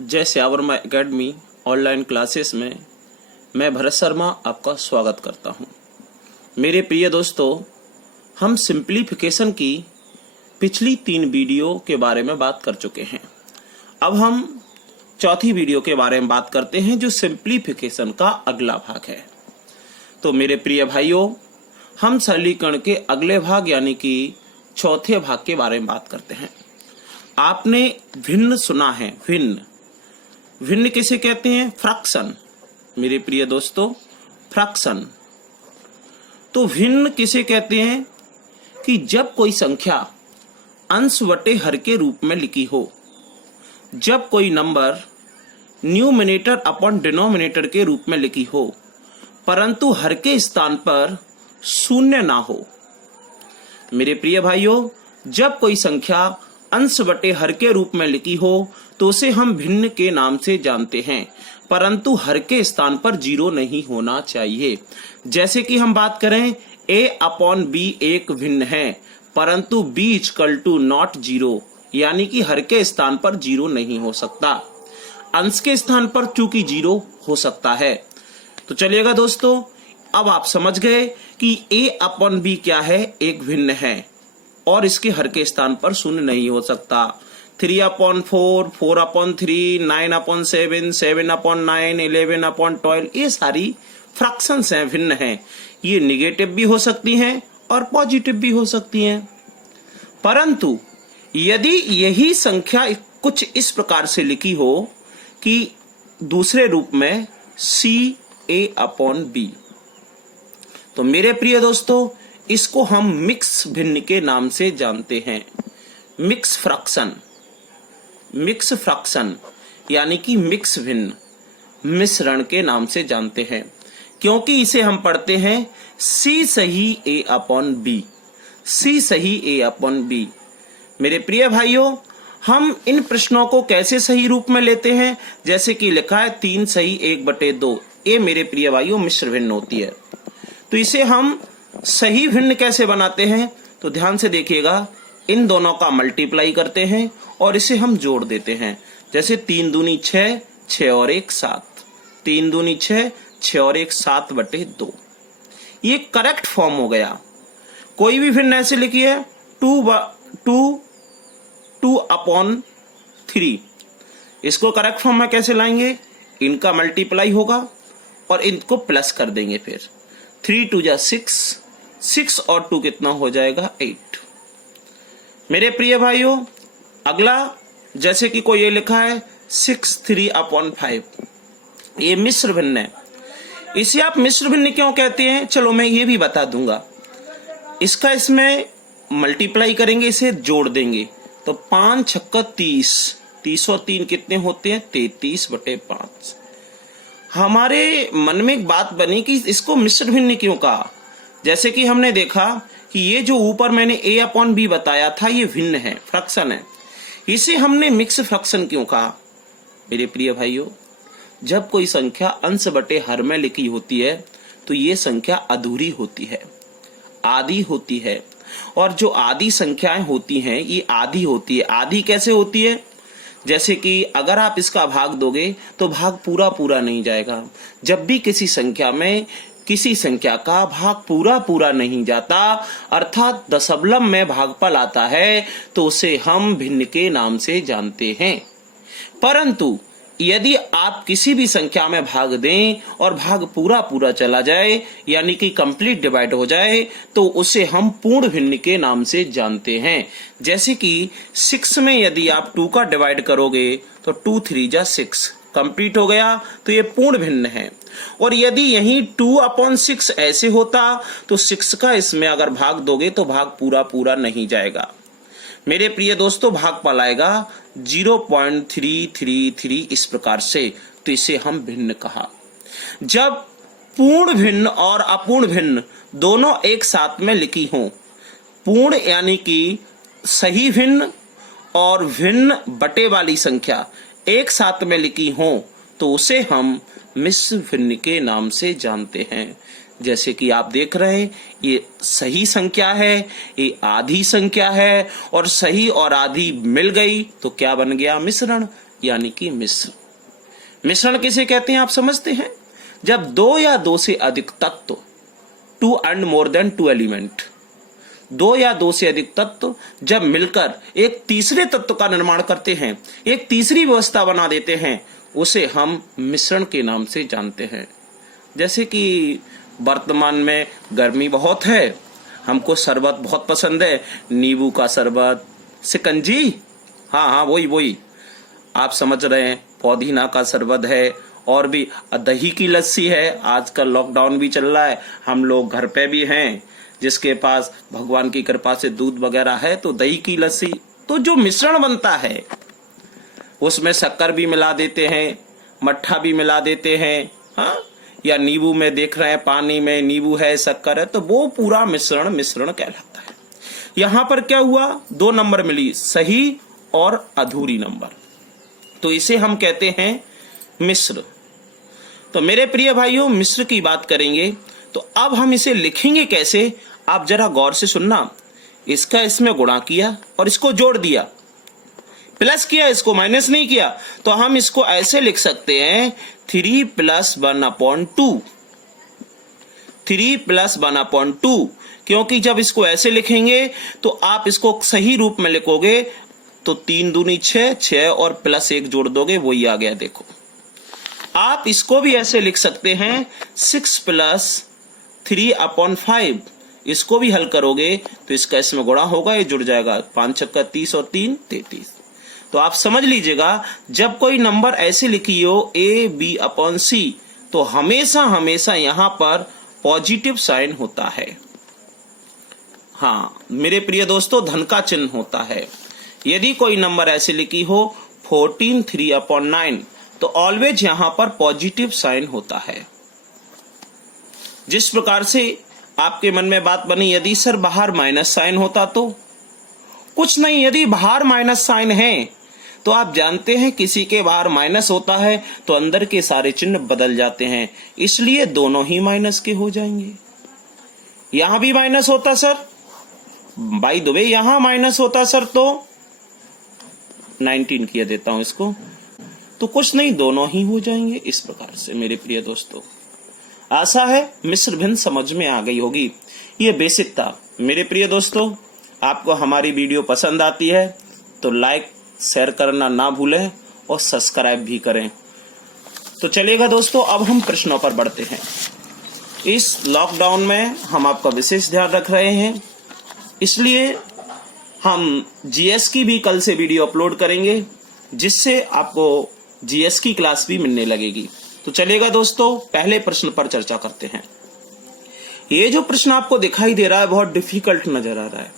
जय श्यावर्मा academy online classes में मैं भरत शर्मा आपका स्वागत करता हूं। मेरे प्रिय दोस्तों, हम सिंप्लीफिकेशन की पिछली 3 वीडियो के बारे में बात कर चुके हैं। अब हम चौथी वीडियो के बारे में बात करते हैं जो सिंप्लीफिकेशन का अगला भाग है। तो मेरे प्रिय भाइयों, हम सरलीकरण के अगले भाग यानी कि चौथे भाग के बारे में बात करते हैं। आपने भिन्न सुना है। भिन्न किसे कहते हैं? फ्रैक्शन। मेरे प्रिय दोस्तों, फ्रैक्शन। तो भिन्न किसे कहते हैं कि जब कोई संख्या अंश बटे हर के रूप में लिखी हो, जब कोई नंबर न्यूमरेटर अपॉन डिनोमिनेटर के रूप में लिखी हो परंतु हर के स्थान पर शून्य ना हो। मेरे प्रिय भाइयों, जब कोई संख्या अंश बटे हर के रूप में लिखी हो तो उसे हम भिन्न के नाम से जानते हैं, परंतु हर के स्थान पर 0 नहीं होना चाहिए। जैसे कि हम बात करें a अपॉन b एक भिन्न है परंतु b इक्वल टू नॉट 0, यानी कि हर के स्थान पर 0 नहीं हो सकता, अंश के स्थान पर चूंकि 0 हो सकता है। तो चलिएगा दोस्तों, अब आप समझ गए कि a अपॉन b क्या है? एक भिन्न है और इसके हर के स्थान पर शून्य नहीं हो सकता। 3 upon 4, 4 upon 3, 9 upon 7, 7 upon 9, 11 upon 12, ये सारी फ्रैक्शंस हैं, भिन्न हैं। ये निगेटिव भी हो सकती हैं और पॉजिटिव भी हो सकती हैं। परंतु यदि यही संख्या कुछ इस प्रकार से लिखी हो कि दूसरे रूप में CA अपॉन B, तो मेरे प्रिय दोस्तों, इसको हम मिक्स भिन्न के नाम से जानते हैं। मिक्स फ्रैक्शन यानी कि मिक्स भिन्न, मिश्रण के नाम से जानते हैं, क्योंकि इसे हम पढ़ते हैं C सही A अपॉन B, C सही A अपॉन B। मेरे प्रिय भाइयों, हम इन प्रश्नों को कैसे सही रूप में लेते हैं? जैसे कि लिखा है 3 सही 1/2, ये मेरे प्रिय भाइयों मिश्र भिन्न होती है। तो इसे हम सही भिन्न कैसे बनाते हैं? तो ध्यान से देखिएगा, इन दोनों का मल्टीप्लाई करते हैं और इसे हम जोड़ देते हैं। जैसे 3 दूनी 6, 6 और 1 7, 3 दूनी 6, 6 और 1 7/2। ये करेक्ट फॉर्म हो गया। कोई भी भिन्न ऐसे लिखिए 2 अपॉन 3, इसको करेक्ट फॉर्म में कैसे लाएंगे? इनका मल्टीप्लाई होगा और इनको प्लस कर देंगे। फिर 3 2 जा 6, 6 और 2 कितना हो जाएगा? 8। मेरे प्रिय भाइयों, अगला जैसे कि कोई ये लिखा है 6 3 अपॉन 5, ये मिश्र भिन्न है। इसे आप मिश्र भिन्न क्यों कहते हैं? चलो मैं ये भी बता दूंगा। इसका इसमें मल्टीप्लाई करेंगे, इसे जोड़ देंगे तो 5 6 30, 30 और 3 कितने होते हैं? 33/5। हमारे मन में एक बात बनी कि इसको मिश्र भिन्न क्यों कहा। जैसे कि हमने देखा कि ये जो ऊपर मैंने A अपॉन B बताया था, ये भिन्न है, फ्रैक्शन है। इसे हमने मिक्स फ्रैक्शन क्यों कहा? मेरे प्रिय भाइयों, जब कोई संख्या अंश बटे हर में लिखी होती है तो ये संख्या अधूरी होती है, आधी होती है। और जो आधी संख्याएं होती हैं ये आधी होती है। आधी कैसे होती है? जैसे कि अगर आप इसका भाग दोगे तो भाग पूरा नहीं जाएगा। जब भी किसी संख्या में किसी संख्या का भाग पूरा नहीं जाता, अर्थात दशमलव में भागफल आता है, तो उसे हम भिन्न के नाम से जानते हैं। परंतु यदि आप किसी भी संख्या में भाग दें और भाग पूरा चला जाए, यानी कि कंप्लीट डिवाइड हो जाए, तो उसे हम पूर्ण भिन्न के नाम से जानते हैं। जैसे कि 6 में यदि आप 2 का डिवाइड करोगे तो 2 3 जा 6 कंप्लीट हो गया, तो ये पूर्ण भिन्न है। और यदि यही 2 अपॉन 6 ऐसे होता तो 6 का इसमें अगर भाग दोगे तो भाग पूरा नहीं जाएगा। मेरे प्रिय दोस्तों, भागफल आएगा 0.333 इस प्रकार से, तो इसे हम भिन्न कहा। जब पूर्ण भिन्न और अपूर्ण भिन्न दोनों एक साथ में लिखी हो, पूर्ण यानी कि सही भिन्न और भिन्न बटे वाली संख्या एक साथ में लिखी हो, तो उसे हम मिश्र भिन्न के नाम से जानते हैं। जैसे कि आप देख रहे हैं, ये सही संख्या है, ये आधी संख्या है, और सही और आधी मिल गई तो क्या बन गया? मिश्रण। यानी कि मिश्र। मिश्रण किसे कहते हैं आप समझते हैं? जब दो या दो से अधिक तत्व, 2 and more than 2 एलिमेंट, दो या दो से अधिक तत्व जब मिलकर एक तीसरे तत्व का निर्माण करते हैं, एक तीसरी व्यवस्था बना देते हैं, उसे हम मिश्रण के नाम से जानते हैं। जैसे कि वर्तमान में गर्मी बहुत है, हमको शरबत बहुत पसंद है, नींबू का शरबत, शिकंजी, हाँ वही आप समझ रहे हैं, पुदीना का शरबत है, और भी दही की लस्सी है। आजकल लॉकडाउन भी चल रहा है, हम लोग घर पे भी हैं, जिसके पास भगवान की कृपा से दूध वगैरह है तो दही की लस्सी। तो जो मिश्रण बनता है उसमें शक्कर भी मिला देते हैं, मट्ठा भी मिला देते हैं, हाँ, या नींबू में देख रहे हैं, पानी में नींबू है, शक्कर है, तो वो पूरा मिश्रण कहलाता है। यहां पर क्या हुआ, 2 नंबर मिली, सही और अधूरी नंबर, तो इसे हम कहते हैं मिश्र। तो मेरे प्रिय भाइयों, मिश्र की बात करेंगे तो अब हम इसे लिखेंगे कैसे, आप जरा गौर से सुनना। इसका इसमें गुणा किया और इसको जोड़ दिया, प्लस किया, इसको माइनस नहीं किया, तो हम इसको ऐसे लिख सकते हैं 3 + 1/2, 3 + 1/2, क्योंकि जब इसको ऐसे लिखेंगे तो आप इसको सही रूप में लिखोगे तो 3 दूनी 6, 6 और +1 जोड़ दोगे, वही आ गया। देखो, आप इसको भी ऐसे लिख सकते हैं 6 + 3/5, इसको भी हल करोगे तो इसका इसमें गुणा होगा, ये जुड़ जाएगा, 5 × 6 = 30 और 3 = 33। तो आप समझ लीजिएगा, जब कोई नंबर ऐसे लिखी हो AB/C, तो हमेशा यहां पर पॉजिटिव साइन होता है। हाँ मेरे प्रिय दोस्तों, धन का चिन्ह होता है। यदि कोई नंबर ऐसे लिखी हो 14 3/9, तो ऑलवेज यहां पर पॉजिटिव साइन होता है। जिस प्रकार से आपके मन में बात बनी, यदि सर बाहर माइनस साइन होता तो कुछ नहीं, यदि बाहर माइनस साइन है तो आप जानते हैं किसी के बाहर माइनस होता है तो अंदर के सारे चिन्ह बदल जाते हैं, इसलिए दोनों ही माइनस के हो जाएंगे। यहां भी माइनस होता सर, बाय द वे यहां माइनस होता सर तो 19 किया देता हूं इसको, तो कुछ नहीं, दोनों ही हो जाएंगे। इस प्रकार से मेरे प्रिय दोस्तों, आशा है मिश्र भिन्न समझ में आ गई होगी। ये बेसिक था। मेरे प्रिय दोस्तों, आपको हमारी वीडियो पसंद आती है तो लाइक शेयर करना ना भूलें और सब्सक्राइब भी करें। तो चलिएगा दोस्तों, अब हम प्रश्नों पर बढ़ते हैं। इस लॉकडाउन में हम आपका विशेष ध्यान रख रहे हैं, इसलिए हम जीएस की भी कल से वीडियो अपलोड करेंगे, जिससे आपको जीएस की क्लास भी मिलने लगेगी। तो चलिएगा दोस्तों, पहले प्रश्न पर चर्चा करते हैं। ये जो प्रश्न आपको दिखाई दे रहा है बहुत डिफिकल्ट नजर आ रहा है।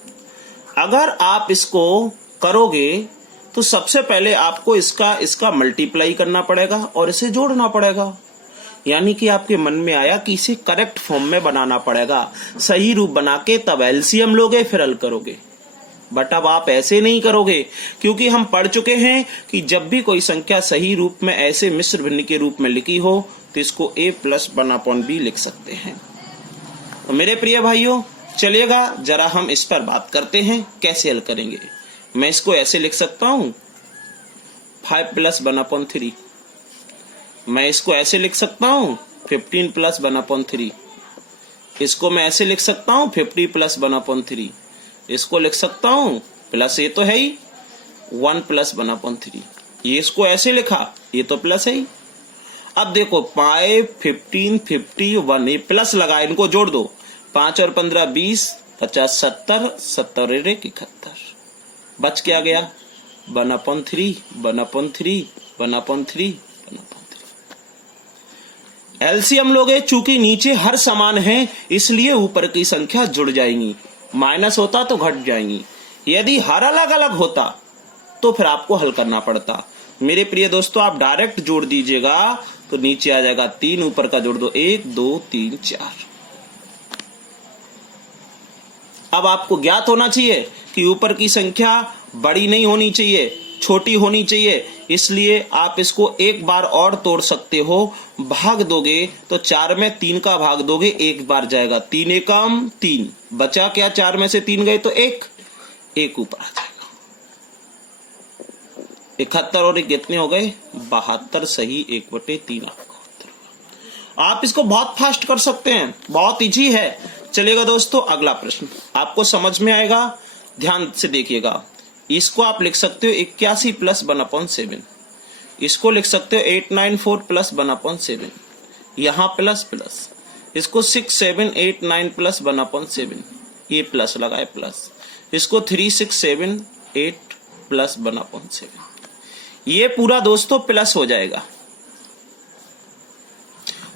अगर आप इसको करोगे तो सबसे पहले आपको इसका मल्टीप्लाई करना पड़ेगा और इसे जोड़ना पड़ेगा, यानी कि आपके मन में आया कि इसे करेक्ट फॉर्म में बनाना पड़ेगा, सही रूप बना के तब एलसीएम लोगे फिर हल करोगे। बट अब आप ऐसे नहीं करोगे, क्योंकि हम पढ़ चुके हैं कि जब भी कोई संख्या सही रूप में ऐसे मिश्र भिन्न के रूप में लिखी हो तो इसको a + 1/b लिख सकते हैं। तो मेरे प्रिय भाइयों, चलिएगा जरा हम इस पर बात करते हैं कैसे हल करेंगे। मैं इसको ऐसे लिख सकता हूं 5 + 1/3, मैं इसको ऐसे लिख सकता हूं 15 + 1/3, इसको मैं ऐसे लिख सकता हूं 50 + 1/3, इसको लिख सकता हूं प्लस, ये तो है ही 1 + 1/3, ये इसको ऐसे लिखा, ये तो प्लस है ही। अब देखो 5 15 50 1, ये प्लस लगा, इनको जोड़ दो, 5 और 15 20, 50 70, 70 और 1 71, बच क्या गया 1/3 1/3 1/3 1/3। एलसीएम लोगे, चूंकि नीचे हर समान है इसलिए ऊपर की संख्या जुड़ जाएंगी, माइनस होता तो घट जाएंगी। यदि हर अलग अलग होता तो फिर आपको हल करना पड़ता। मेरे प्रिय दोस्तों, आप डायरेक्ट जोड़ दीजिएगा तो नीचे आ जाएगा 3, ऊपर का जोड़ दो 1 2 3 4। अब आपको ज्ञात होना चाहिए कि ऊपर की संख्या बड़ी नहीं होनी चाहिए, छोटी होनी चाहिए, इसलिए आप इसको एक बार और तोड़ सकते हो। भाग दोगे तो 4 में 3 का भाग दोगे, एक बार जाएगा, 3 एकम 3, बचा क्या, 4 में से 3 गए तो 1 ऊपर आ जाएगा। 71 और एक कितने हो गए 72, सही 1/3 आपका उत्तर। आप इसको बहुत फास्ट कर सकते हैं, बहुत इजी है। चलेगा दोस्तों, अगला प्रश्न आपको समझ में आएगा, ध्यान से देखिएगा। इसको आप लिख सकते हो 81 + 1/7, इसको लिख सकते हो 894 + 1/7, यहाँ प्लस प्लस, इसको 6 7 8 9 + 1/7, ये प्लस लगाए प्लस, इसको 3 6 7 8 + 1/7, ये पूरा दोस्तों प्लस हो जाएगा।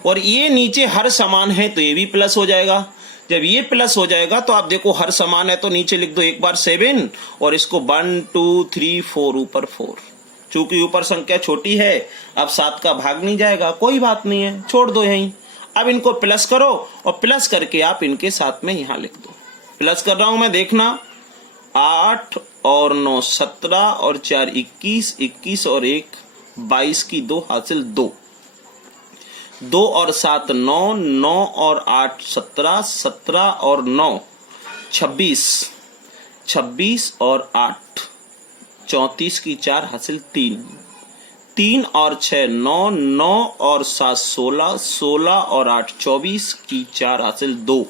और ये नीचे हर समान है तो ये भी प्लस हो जाएगा। जब ये प्लस हो जाएगा तो आप देखो हर समान है तो नीचे लिख दो एक बार 7 और इसको 1 2 3 4 ऊपर 4। चूंकि ऊपर संख्या छोटी है अब 7 का भाग नहीं जाएगा, कोई बात नहीं है, छोड़ दो यहीं। अब इनको प्लस करो और प्लस करके आप इनके साथ में यहां लिख दो। प्लस कर रहा हूं मैं, देखना 8 और 9 17 और 4 21, 21 और 1 22 की 2 हासिल 2, 2 और 7 9, 9 और 8 17, 17 और 9 26, 26 और 8 34 की 4 हासिल 3, 3 और 6 9, 9 और 7 16, 16 और 8 24 की 4 हासिल 2,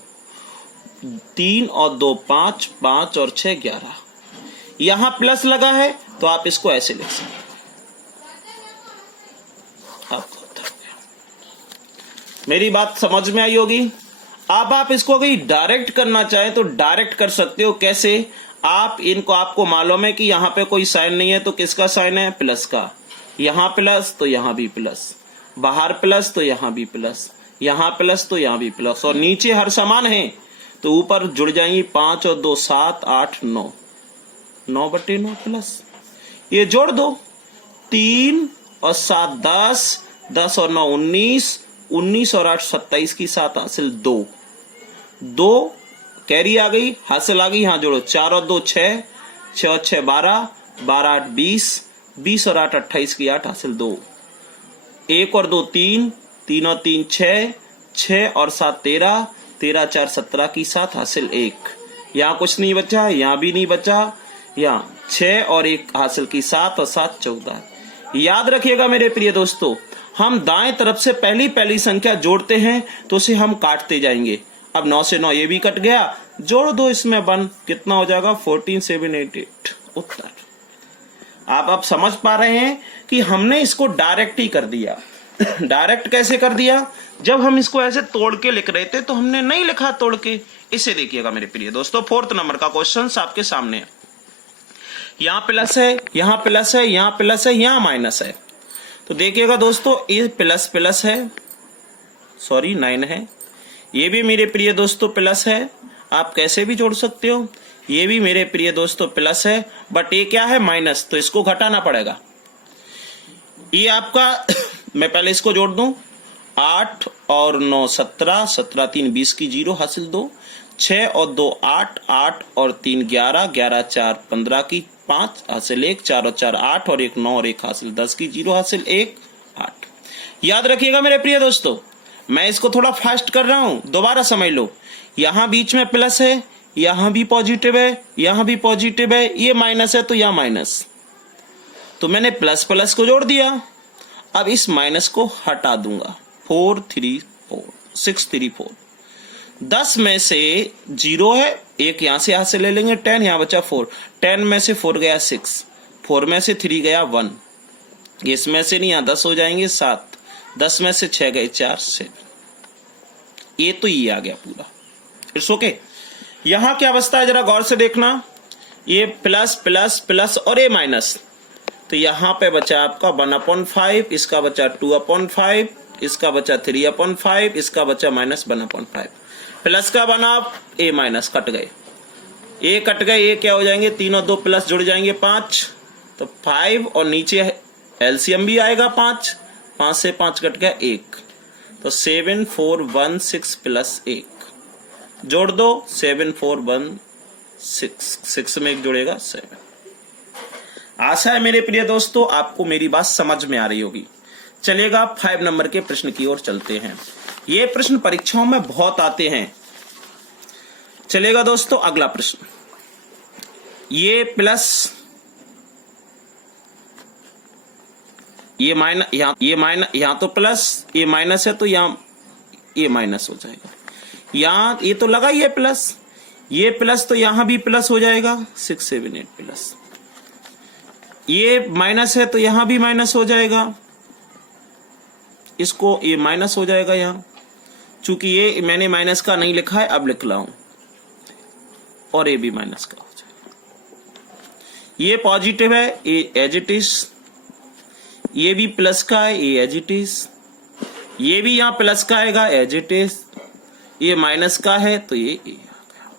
3 और 2 5, 5 और 6 11। यहां प्लस लगा है तो आप इसको ऐसे लिख सकते हैं। आपको मेरी बात समझ में आई होगी। अब आप इसको अगर डायरेक्ट करना चाहें तो डायरेक्ट कर सकते हो। कैसे? आप इनको, आपको मालूम है कि यहाँ पे कोई साइन नहीं है तो किसका साइन है? प्लस का। यहाँ प्लस तो यहाँ भी प्लस, बाहर प्लस तो यहाँ भी प्लस, यहाँ प्लस तो यहाँ भी प्लस, और नीचे हर समान है तो ऊपर जुड़ जाएंगी 5 और 2 7 8 9, 9/9 प्लस। ये जोड़ दो 3 और 7 10, 10 और 9 19, 19 और 8 27 की 7 हासिल 2, 2 कैरी आ गई, हासिल आ गई, यहाँ जोड़ो 4 और 2 6, 6 और 6 12, 12 8 20, 20 और 8 28 की 8 हासिल 2, 1 और 2 3, 3 और 3 6, 6 और 7 13, 13 4 17 की 7 हासिल 1। यहाँ कुछ नहीं बचा, यहाँ भी नहीं बचा, यहाँ 6 और 1 हासिल की 7 और 7 14। याद रखिएगा मेरे प्रिय दोस्तों, हम दाएं तरफ से पहली संख्या जोड़ते हैं तो उसे हम काटते जाएंगे। अब 9 से 9 ये भी कट गया, जोड़ दो इसमें 1, कितना हो जाएगा 14 7 8 8 उत्तर। आप समझ पा रहे हैं कि हमने इसको डायरेक्ट ही कर दिया। डायरेक्ट कैसे कर दिया? जब हम इसको ऐसे तोड़ के लिख रहे थे तो हमने नहीं लिखा तोड़ के। इसे देखिएगा मेरे प्रिय दोस्तों, 4th नंबर का क्वेश्चन आपके सामने है। यहाँ प्लस है, यहाँ प्लस है, यहाँ प्लस है, यहाँ माइनस है। तो देखिएगा दोस्तों, ये प्लस प्लस है, सॉरी 9 है, ये भी मेरे प्रिय दोस्तों प्लस है, आप कैसे भी जोड़ सकते हो। ये भी मेरे प्रिय दोस्तों प्लस है, बट ये क्या है? माइनस, तो इसको घटाना पड़ेगा। ये आपका मैं पहले इसको जोड़ दूं, 8 और 9 17, 17 3 20 की 0 हासिल 2, 6 और 2 8, 8 और 3 11, 11 4 15 की 5 हासिल 1, 4 और 4 8 और 1 9 और 1 हासिल 10 की 0 हासिल 1 8। याद रखिएगा मेरे प्रिय दोस्तों, मैं इसको थोड़ा फास्ट कर रहा हूं, दोबारा समझ लो। यहां बीच में प्लस है, यहां भी पॉजिटिव है, यहां भी पॉजिटिव है, ये माइनस है तो यहां माइनस, तो मैंने प्लस प्लस को जोड़ दिया। अब इस माइनस को हटा दूंगा, 4 3 4 6 3 4, 10 में से 0 है, एक यहां से यहां से ले लेंगे 10, यहां बचा 4, 10 में से 4 गया 6, 4 में से 3 गया 1, इसमें से नहीं, यहां 10 हो जाएंगे 7, 10 में से 6 गए 4 7। ये तो ये आ गया पूरा। It's okay. यहां क्या अवस्था है जरा गौर से देखना, ये प्लस प्लस प्लस और ये माइनस, तो यहां पे बचा आपका 1/5, इसका बचा 2/5, इसका बचा 3/5, इसका बचा माइनस 1/5। प्लस का बना, ए माइनस कट गए, ए कट गए, ये क्या हो जाएंगे 3 और 2 प्लस जुड़ जाएंगे 5, तो 5 और नीचे एलसीएम भी आएगा 5, 5 से 5 कट गया 1, तो 7 4 1 6 प्लस 1 जोड़ दो, 7 4 1 6, 6 में 1 जुड़ेगा 7। आशा है मेरे प्रिय दोस्तों आपको मेरी बात समझ में आ रही होगी। चलिएगा 5 नंबर के प्रश्न की ओर चलते हैं। ये प्रश्न परीक्षाओं में बहुत आते हैं। चलेगा दोस्तों अगला प्रश्न, ये प्लस ये माइनस, यहाँ तो प्लस, ये माइनस है तो यहाँ ये माइनस हो जाएगा। यहाँ ये तो लगा ही है प्लस, ये प्लस तो यहाँ भी प्लस हो जाएगा 6 7 8 प्लस। ये माइनस है तो यहाँ भी माइनस हो जाएगा, इसको ये माइनस हो जाएगा यहाँ, चूंकि ये मैंने माइनस का नहीं लिखा है अब लिख रहा हूं, और ये भी माइनस का हो जाएगा। ये पॉजिटिव है, ये एज इट इज, ये भी प्लस का है, ये एज इट इज, ये भी यहाँ प्लस का आएगा एज इट इज, ये माइनस का है तो ये आ गया।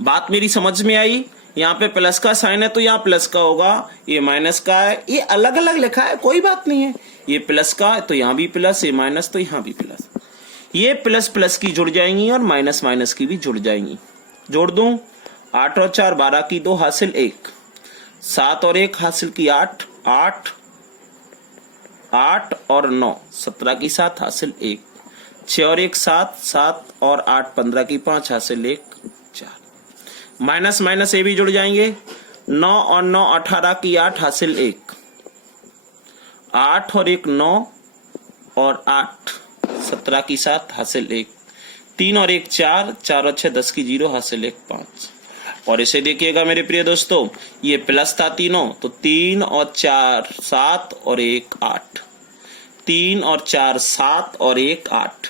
बात मेरी समझ में आई? यहाँ पे प्लस का साइन है तो यहाँ प्लस का होगा, ये माइनस का है, ये अलग अलग लिखा है कोई बात नहीं है, ये प्लस का है तो यहाँ भी प्लस, ये माइनस तो यहाँ भी प्लस। ये प्लस प्लस की जुड़ जाएंगी और माइनस माइनस की भी जुड़ जाएंगी। जोड़ दूं, 8 और 4 12 की 2 हासिल 1, 7 और 1 हासिल की 8, 8 8 और 9 17 की 7 हासिल 1, 6 और 1 7, 7 और 8 15 की 5 हासिल 1 4। माइनस माइनस ये भी जुड़ जाएंगे, 9 और 9 18 की 8 हासिल 1, 8 और 1 9 और 8 17 की 7 हासिल 1, 3 और 1 4, 4 और 6 10 की 0 हासिल 1 5। और इसे देखिएगा मेरे प्रिय दोस्तों, ये प्लस था तीनों, तो 3 और 4 7 और 1 8, 3 और 4 7 और 1 8,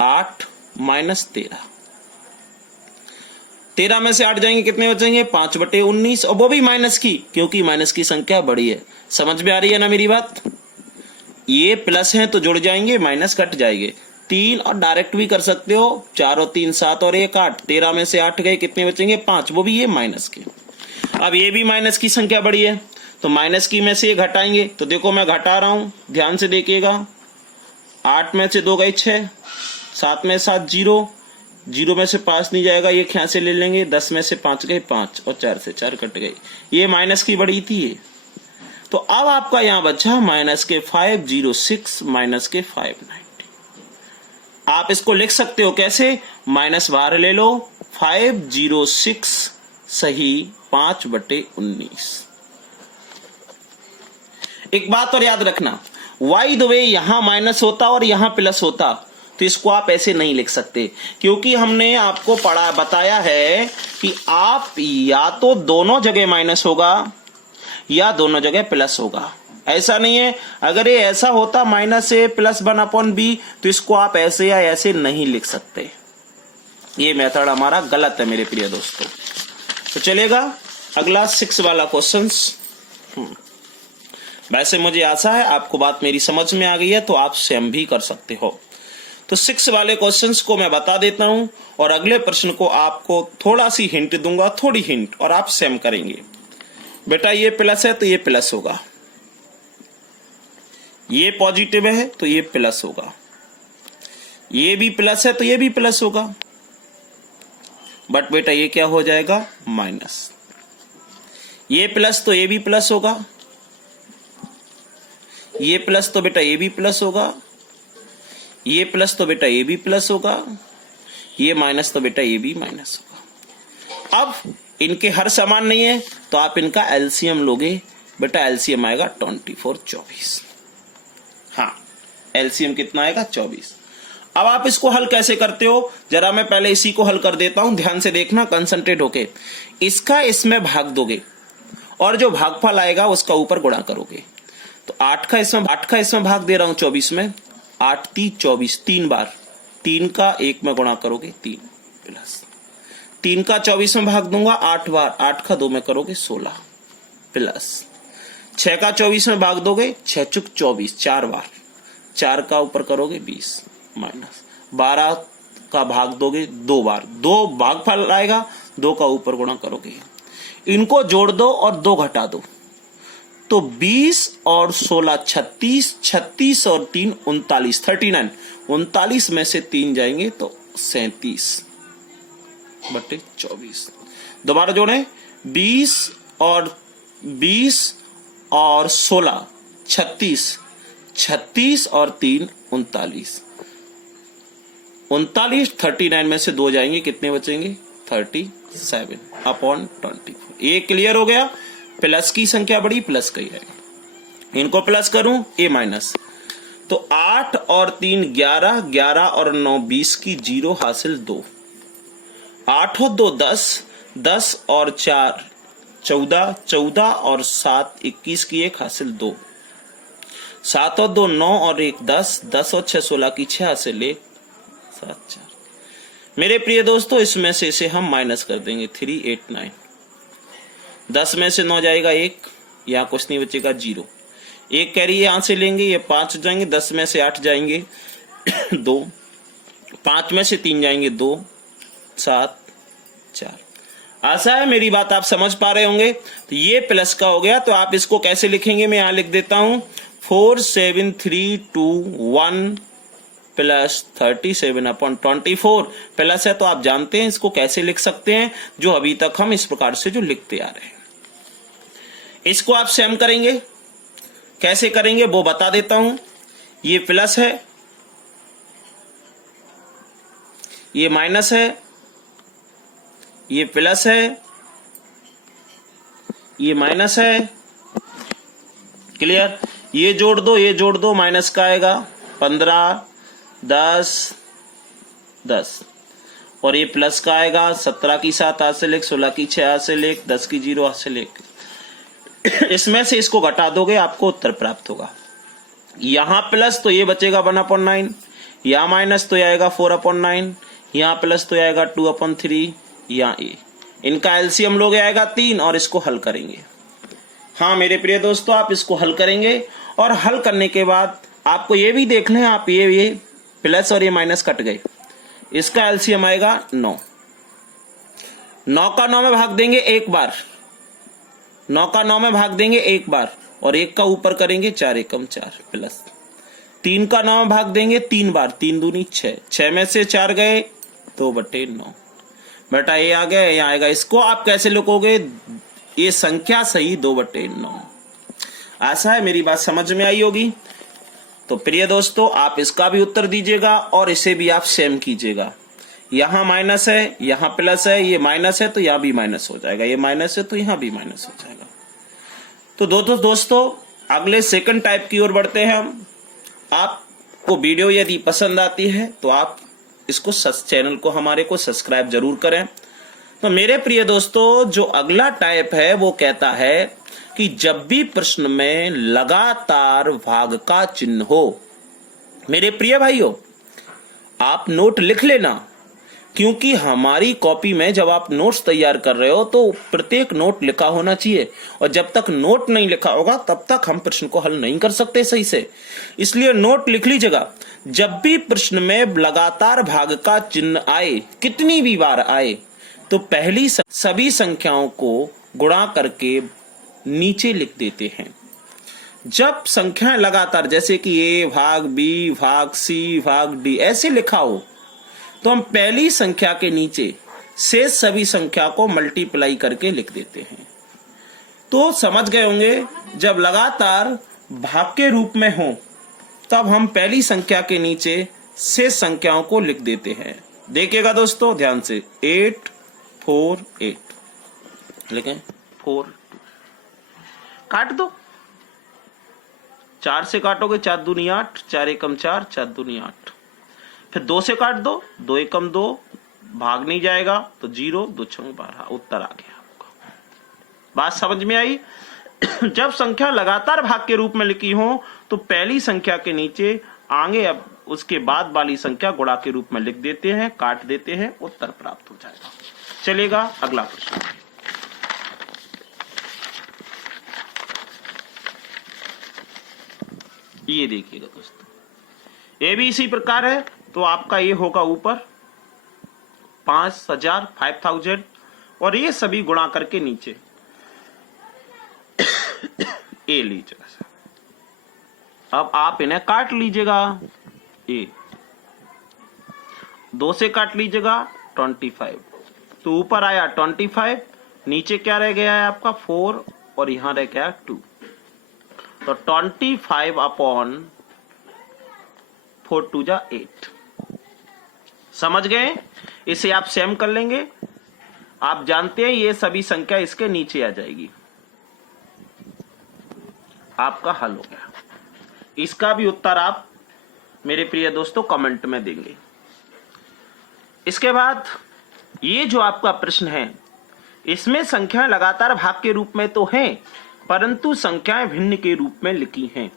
8 माइनस 13, 13 में से 8 जाएंगे कितने बचेंगे 5/19, और वो भी माइनस की, क्योंकि माइनस की संख्या बड़ी है। समझ में आ रही है ना मेरी बात? ये प्लस है तो जुड़ जाएंगे, माइनस कट जाएंगे। 3 और डायरेक्ट भी कर सकते हो, 4 और 3 7 और 1 8, 13 में से 8 गए कितने बचेंगे 5, वो भी ये माइनस के। अब ये भी माइनस की संख्या बड़ी है तो माइनस की में से ये घटाएंगे, तो देखो मैं घटा रहा हूं, ध्यान से देखिएगा। 8 में से 2 गए 6, 7 में 7 0, 0 में से 5 नहीं जाएगा, ये यहाँ से ले लेंगे, 10 में से 5 गए 5 और 4 से 4 कट गए, ये माइनस की बड़ी थी ये। तो अब आपका यहां बचा माइनस के 506 माइनस के 590। आप इसको लिख सकते हो कैसे, माइनस बाहर ले लो, 506 सही 5/19। एक बात और याद रखना, वाई द वे यहां माइनस होता और यहां प्लस होता तो इसको आप ऐसे नहीं लिख सकते, क्योंकि हमने आपको बताया है कि आप या तो दोनों जगह माइनस होगा या दोनों जगह प्लस होगा। ऐसा नहीं है, अगर ये ऐसा होता माइनस ए प्लस 1/b तो इसको आप ऐसे या ऐसे नहीं लिख सकते। ये मेथड हमारा गलत है मेरे प्रिय दोस्तों। तो चलेगा अगला 6 वाला क्वेश्चंस। वैसे मुझे आशा है आपको बात मेरी समझ में आ गई है, तो आप स्वयं भी कर सकते हो। तो 6 वाले क्वेश्चंस को मैं बता देता हूं और अगले प्रश्न को आपको थोड़ा सी हिंट दूंगा, थोड़ी हिंट, और आप स्वयं करेंगे। बेटा ये प्लस है तो ये प्लस होगा, ये पॉजिटिव है तो ये प्लस होगा, ये भी प्लस है तो ये भी प्लस होगा, बट बेटा ये क्या हो जाएगा माइनस। ये प्लस तो ये भी प्लस होगा, ये प्लस तो बेटा ये भी प्लस होगा, ये प्लस तो बेटा ये भी प्लस होगा, ये माइनस तो बेटा ये भी माइनस होगा। अब इनके हर समान नहीं है तो आप इनका एलसीएम लोगे, बेटा एलसीएम आएगा 24 24। हाँ, एलसीएम कितना आएगा 24। अब आप इसको हल कैसे करते हो, जरा मैं पहले इसी को हल कर देता हूं, ध्यान से देखना, कंसंट्रेट होके। इसका इसमें भाग दोगे और जो भागफल आएगा उसका ऊपर गुणा करोगे। तो 8 का इसमें भाग दे रहा हूं 24 में, 8 3 24, 3 बार, 3 का 1 में गुणा करोगे 3 प्लस 3 का 24 में भाग दूंगा 8 बार, 8 का 2 में करोगे 16 प्लस 6 का 24 में भाग दोगे 6 चुक 24, 4 बार, 4 का ऊपर करोगे 20 माइनस 12 का भाग दोगे 2 बार, 2 भागफल आएगा, 2 का ऊपर गुणा करोगे। इनको जोड़ दो और 2 घटा दो, तो 20 और 16 36, 36 और 3 39, 39, 39 में से 3 जाएंगे तो 37/24। दोबारा जोड़ें, 20 और 16 36, 36 और 3 39, 39 में से 2 जाएंगे कितने बचेंगे 37/24। ये क्लियर हो गया, प्लस की संख्या बड़ी प्लस का ही आएगा। इनको प्लस करूं, ए माइनस, तो 8 और 3 11, 11 और 9 20 की 0 हासिल 2, 8 और 2 10, 10 और 4 14, 14 और 7 21 की 1 हासिल 2, 7 और 2 9 और 1 10, 10 और 6 16 की 6 हासिल 1 7 4। मेरे प्रिय दोस्तों, इसमें से इसे हम माइनस कर देंगे, 3 8 9, 10 में से 9 जाएगा 1, यहाँ कुछ नहीं बचेगा 0, 1 कैरी यहां से लेंगे, ये 5 हो जाएंगे, 10 में से 8 जाएंगे 2, 5 में से 3 जाएंगे 2 7 4। आशा है मेरी बात आप समझ पा रहे होंगे। तो ये प्लस का हो गया, तो आप इसको कैसे लिखेंगे, मैं यहां लिख देता हूं 4 7 3 2 1 प्लस 37/24 प्लस है, तो आप जानते हैं इसको कैसे लिख सकते हैं, जो अभी तक हम इस प्रकार से जो लिखते आ रहे हैं। इसको आप सेम करेंगे, कैसे करेंगे वो बता देता हूं। ये प्लस है, ये माइनस है, ये प्लस है, ये माइनस है, क्लियर। ये जोड़ दो, ये जोड़ दो, माइनस का आएगा 15 10 10, और ये प्लस का आएगा 17 की 7 हासिल 1, 16 की 6 हासिल 1, 10 की 0 हासिल 1। इसमें से इसको घटा दोगे आपको उत्तर प्राप्त होगा। यहां प्लस तो ये बचेगा 1/9, यहां माइनस तो ये आएगा 4/9, यहां प्लस तो ये आएगा 2/3, यहां ए। इनका एलसीएम लोगे आएगा 3 और इसको हल करेंगे। हाँ मेरे प्रिय दोस्तों, आप इसको हल करेंगे और हल करने के बाद आपको ये भी देख लें, आप ये प्लस और ये माइनस कट गए, इसका एलसीएम आएगा 9। 9 का 9 में भाग देंगे एक बार, 9 का 9 में भाग देंगे एक बार, और 1 का ऊपर करेंगे 4 एकम 4 प्लस 3 का 9 में भाग देंगे 3 बार, 3 दूनी 6, 6 में से 4 गए 2/9 बेटा ये आ गया, यहाँ आएगा। इसको आप कैसे लिखोगे, ये संख्या सही 2/9। आशा है मेरी बात समझ में आई होगी। तो प्रिय दोस्तों, आप इसका भी उत्तर दीजिएगा और इसे भी आप सेम कीजिएगा। यहां माइनस है, यहां प्लस है, ये माइनस है तो यहां भी माइनस हो जाएगा, ये माइनस है तो यहां भी माइनस हो जाएगा। तो दोस्तों अगले सेकंड टाइप की ओर बढ़ते हैं हम। आपको वीडियो यदि पसंद आती है तो आप इसको चैनल को हमारे को सब्सक्राइब जरूर करें। तो मेरे प्रिय दोस्तों, जो अगला टाइप है वो कहता है कि जब भी प्रश्न में लगातार भाग का चिन्ह हो, मेरे प्रिय भाइयों आप नोट लिख लेना, क्योंकि हमारी कॉपी में जब आप नोट्स तैयार कर रहे हो तो प्रत्येक नोट लिखा होना चाहिए, और जब तक नोट नहीं लिखा होगा तब तक हम प्रश्न को हल नहीं कर सकते सही से। इसलिए नोट लिख लीजिएगा। जब भी प्रश्न में लगातार भाग का चिन्ह आए, कितनी भी बार आए, तो पहली सभी संख्याओं को गुणा करके नीचे लिख देते हैं। जब संख्याएं लगातार, जैसे कि ए भाग बी भाग सी भाग डी ऐसे लिखा हो, तो हम पहली संख्या के नीचे शेष सभी संख्या को मल्टीप्लाई करके लिख देते हैं। तो समझ गए होंगे, जब लगातार भाग के रूप में हो तब हम पहली संख्या के नीचे शेष संख्याओं को लिख देते हैं। देखिएगा दोस्तों ध्यान से, 8 4 8 लिखें, 4 2 काट दो, 4 से काटोगे 4 दूनी 8, 4 एकम 4, 4 दूनी 8, फिर 2 से काट दो, 2 एकम 2, भाग नहीं जाएगा तो 0, 2 छंग 12, उत्तर आ गया आपका। बात समझ में आई। जब संख्या लगातार भाग के रूप में लिखी हो तो पहली संख्या के नीचे आगे अब उसके बाद वाली संख्या गुणा के रूप में लिख देते हैं, काट देते हैं, उत्तर प्राप्त हो जाएगा। चलेगा अगला प्रश्न। ये देखिएगा दोस्तों, ये भी इसी प्रकार है। तो आपका ये होगा ऊपर 5000 5000, और ये सभी गुणा करके नीचे ए लीजिएगा। अब आप इन्हें काट लीजिएगा, ए 2 से काट लीजिएगा 25, तो ऊपर आया 25, नीचे क्या रह गया है आपका 4, और यहां रह गया 2, तो 25/4 2 जा 8। समझ गए। इसे आप सेम कर लेंगे। आप जानते हैं ये सभी संख्या इसके नीचे आ जाएगी। आपका हल हो गया। इसका भी उत्तर आप मेरे प्रिय दोस्तों कमेंट में देंगे। इसके बाद ये जो आपका प्रश्न है, इसमें संख्याएं लगातार भाग के रूप में तो हैं, परंतु संख्याएं भिन्न के रूप में लिखी हैं।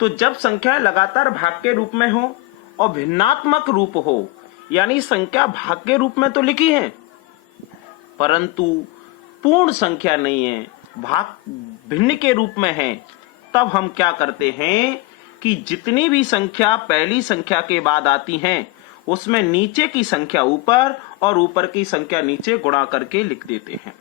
तो जब संख्याएं लगातार भाग के रूप में हो और भिन्नात्मक रूप हो, यानी संख्या भाग के रूप में तो लिखी है परंतु पूर्ण संख्या नहीं है, भाग भिन्न के रूप में है, तब हम क्या करते हैं कि जितनी भी संख्या पहली संख्या के बाद आती हैं उसमें नीचे की संख्या ऊपर और ऊपर की संख्या नीचे गुणा करके लिख देते हैं।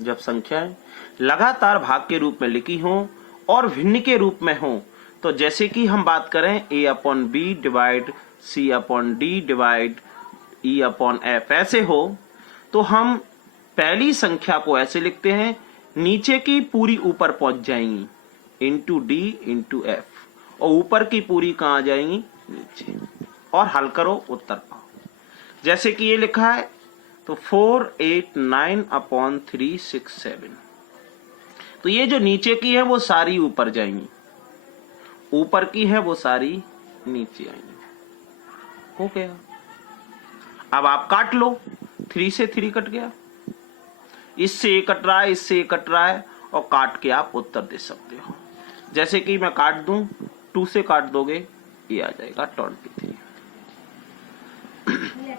जब संख्याएं लगातार भाग के रूप में लिखी हों और भिन्न के रूप में हों, तो जैसे कि हम बात करें a/b divide c/d divide e/f ऐसे हो, तो हम पहली संख्या को ऐसे लिखते हैं, नीचे की पूरी ऊपर पहुंच जाएंगी इंटू d इंटू f, और ऊपर की पूरी कहां आ जाएंगी, नीचे, और हल करो उत्तर पाओ। जैसे कि ये लिखा है तो 4 8 9/367, तो ये जो नीचे की है वो सारी ऊपर जाएंगी, ऊपर की है वो सारी नीचे आएंगी। हो गया। अब आप काट लो, 3 से 3 कट गया, इससे ये कट रहा है, इससे ये कट रहा है, और काट के आप उत्तर दे सकते हो। जैसे कि मैं काट दूं, 2 से काट दोगे ये आ जाएगा 23।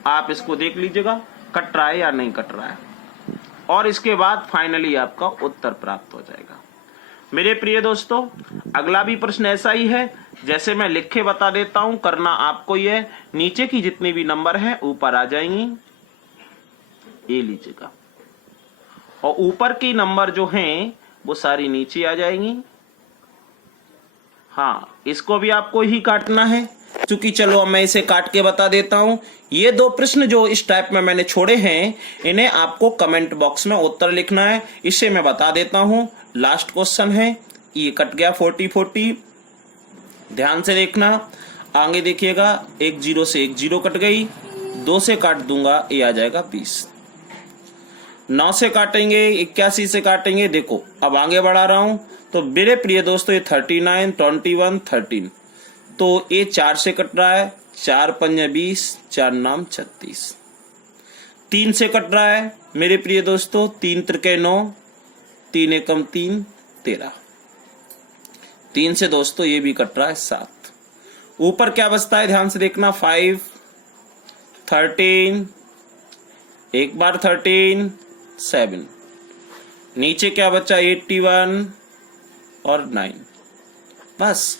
आप इसको देख लीजिएगा कट रहा है या नहीं कट रहा है, और इसके बाद फाइनली आपका उत्तर प्राप्त हो जाएगा। मेरे प्रिय दोस्तों, अगला भी प्रश्न ऐसा ही है, जैसे मैं लिख के बता देता हूं, करना आपको ये, नीचे की जितनी भी नंबर है ऊपर आ जाएंगी, ये लीजिएगा, और ऊपर की नंबर जो हैं वो सारी नीचे आ जाएंगी। हाँ, इसको भी आपको ही काटना है, क्योंकि चलो मैं इसे काट के बता देता हूं। ये 2 प्रश्न जो इस टाइप में मैंने छोड़े हैं, इन्हें आपको कमेंट बॉक्स में उत्तर लिखना है। इसे मैं बता देता हूं। लास्ट क्वेश्चन है, ये कट गया 40 ध्यान से देखना, आगे देखिएगा, 1 0 से 1 0 कट गई, 2 से काट दूंगा ये आ जाएगा 20, 9 से काटेंगे, 81 से काटेंगे। देखो अब आगे बढ़ा रहा हूं, तो मेरे प्रिय दोस्तों ये 39 21 13, तो ये 4 से कट रहा है, 4 5 20, 4 9 36। 3 से कट रहा है मेरे प्रिय दोस्तों, 3 3 9, 3 1 3 13। 3 से दोस्तों ये भी कट रहा है 7। ऊपर क्या बचता है ध्यान से देखना, 5 13, एक बार 13 7, नीचे क्या बचा 81 और 9। बस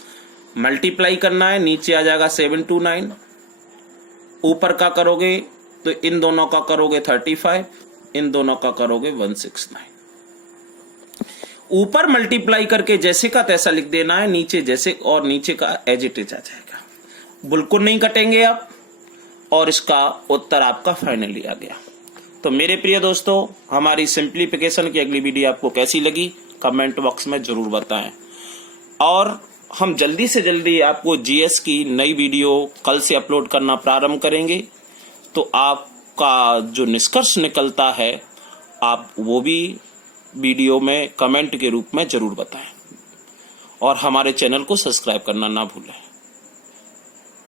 मल्टीप्लाई करना है, नीचे आ जाएगा 729। ऊपर का करोगे तो इन दोनों का करोगे 35, इन दोनों का करोगे 169। ऊपर मल्टीप्लाई करके जैसे का तैसा लिख देना है, नीचे जैसे और नीचे का एज इट इज आ जाएगा। बिल्कुल नहीं कटेंगे आप, और इसका उत्तर आपका फाइनली आ गया। तो मेरे प्रिय दोस्तों, हमारी सिंप्लीफिकेशन की अगली वीडियो आपको कैसी लगी कमेंट बॉक्स में जरूर बताएं, और हम जल्दी से जल्दी आपको जीएस की नई वीडियो कल से अपलोड करना प्रारंभ करेंगे। तो आपका जो निष्कर्ष निकलता है आप वो भी वीडियो में कमेंट के रूप में जरूर बताएं, और हमारे चैनल को सब्सक्राइब करना ना भूलें।